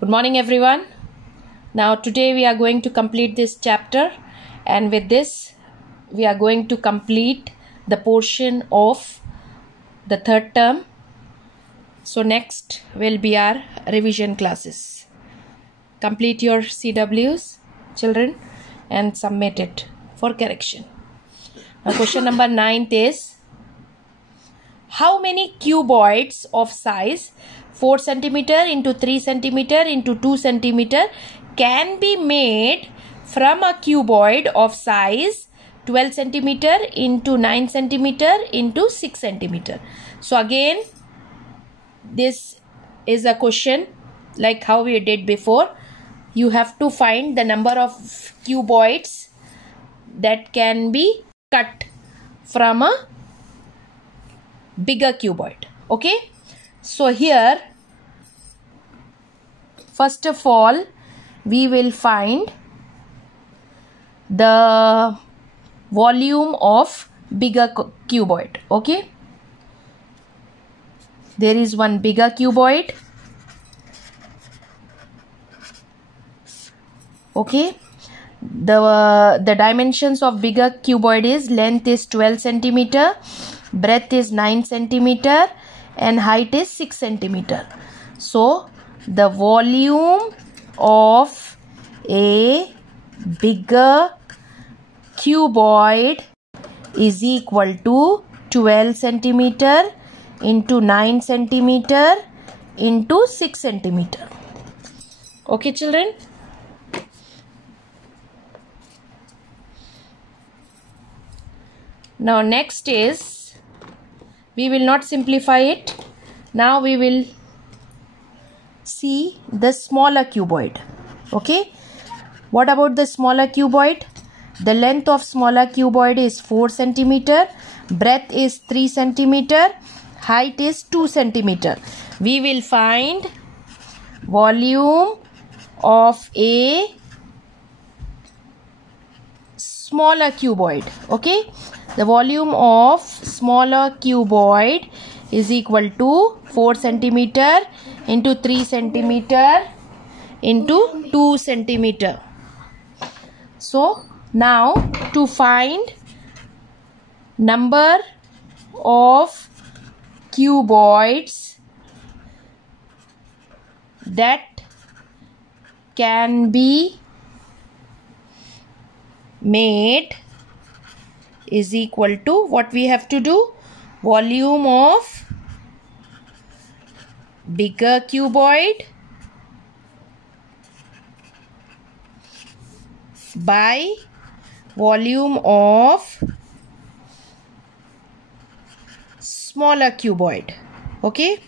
Good morning everyone. Now today we are going to complete this chapter, and with this we are going to complete the portion of the third term. So next will be our revision classes. Complete your CWs, children, and submit it for correction. Now question number 9 is, how many cuboids of size 4 cm into 3 cm into 2 cm can be made from a cuboid of size 12 cm into 9 cm into 6 cm? So again, this is a question like how we did before. You have to find the number of cuboids that can be cut from a bigger cuboid. Okay, so here first of all we will find the volume of bigger cuboid. Okay, there is one bigger cuboid. Okay, the dimensions of bigger cuboid is length is 12 cm, breadth is 9 cm, and height is 6 cm. So the volume of a bigger cuboid is equal to 12 cm into 9 cm into 6 cm. Okay, children. Now next is, we will not simplify it. Now we will see the smaller cuboid. Okay, what about the smaller cuboid? The length of smaller cuboid is 4 cm, breadth is 3 cm, height is 2 cm. We will find volume of a smaller cuboid. Okay, the volume of smaller cuboid is equal to 4 cm into 3 cm into 2 cm. So now to find number of cuboids that can be made is equal to, what we have to do, volume of bigger cuboid by volume of smaller cuboid. Okay,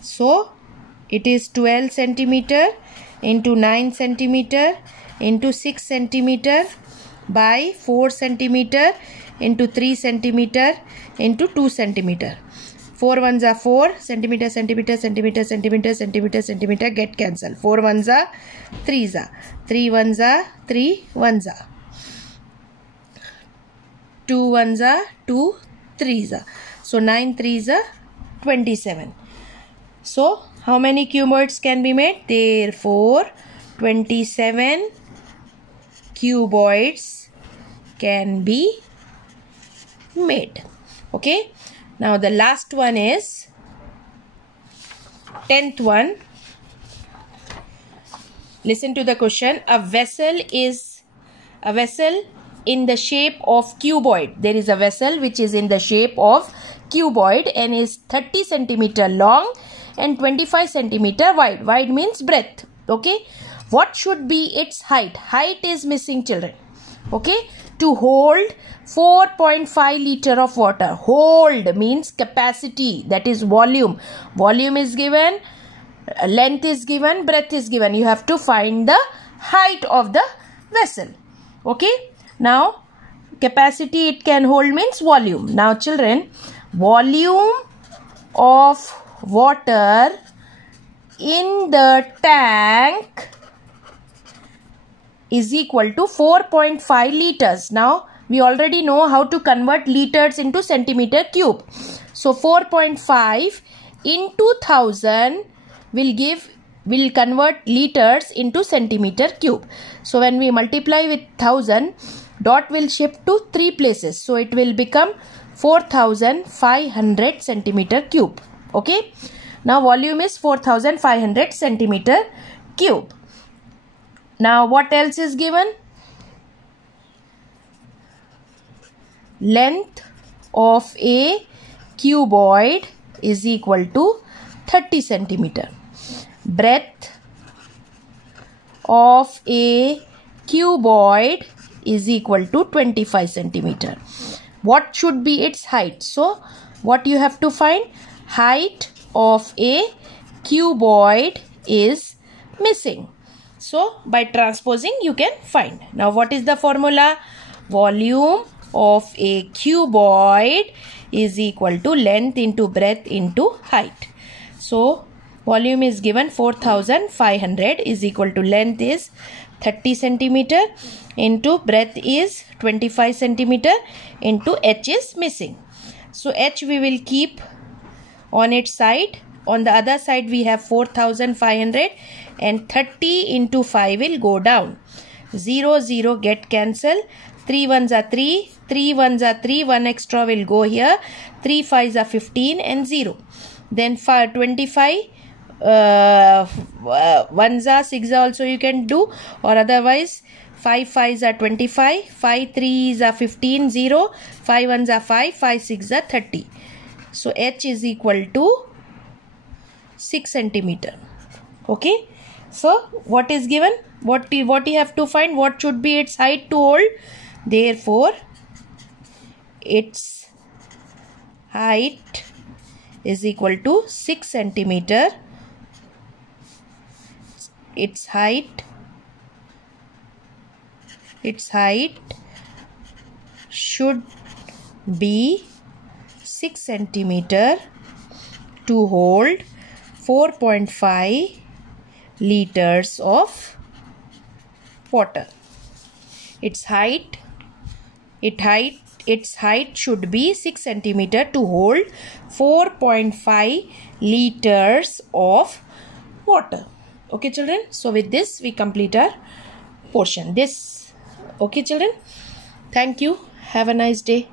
so it is 12 cm into 9 cm into 6 cm by 4 cm into 3 cm into 2 cm. 4 ones are 4 cm, centimeter, centimeter, centimeter, centimeter, centimeter, get cancelled. 4 ones are 3s are 3 ones are 3 ones are 2 ones are 2 3s are. So 9 3s are 27. So how many cuboids can be made? Therefore 27 cuboids can be made. Okay, now the last one is 10th one. Listen to the question. A vessel in the shape of cuboid. There is a vessel which is in the shape of cuboid and is 30 cm long and 25 cm wide. Wide means breadth. Okay, what should be its height? Height is missing, children. Okay, to hold 4.5 liter of water. Hold means capacity, that is volume. Volume is given, length is given, breadth is given. You have to find the height of the vessel. Okay, now capacity it can hold means volume. Now children, volume of water in the tank is equal to 4.5 liters. Now we already know how to convert liters into centimeter cube. So 4.5 into 1000 will give will convert liters into centimeter cube. So when we multiply with 1000, dot will shift to 3 places. So it will become 4500 centimeter cube. Okay. Now volume is 4500 centimeter cube. Now what else is given? Length of a cuboid is equal to 30 centimeter. Breadth of a cuboid is equal to 25 centimeter. What should be its height? So what you have to find? Height of a cuboid is missing. So by transposing you can find. Now what is the formula? Volume of a cuboid is equal to length into breadth into height. So volume is given 4500 is equal to length is 30 centimeter into breadth is 25 centimeter into h is missing. So h we will keep on its side. On the other side we have 4500 and 30 into 5 will go down. 0 0 get cancel. 3 ones are 3, 3 ones are 3, 1 extra will go here, 3 5s are 15 and 0. Then 25, ones are 6 also you can do, or otherwise 5 5s are 25, 5 3s are 15, 0, 5 1s are 5, 5 6s are 30. So h is equal to 6 centimeter. Okay. So what is given? What you have to find? What should be its height to hold? Therefore, its height is equal to 6 centimeter. Its height should be 6 centimeter to hold 4.5 liters of water. Its height should be 6 centimeter to hold 4.5 liters of water. Okay children, so with this we complete our portion. Okay children, thank you, have a nice day.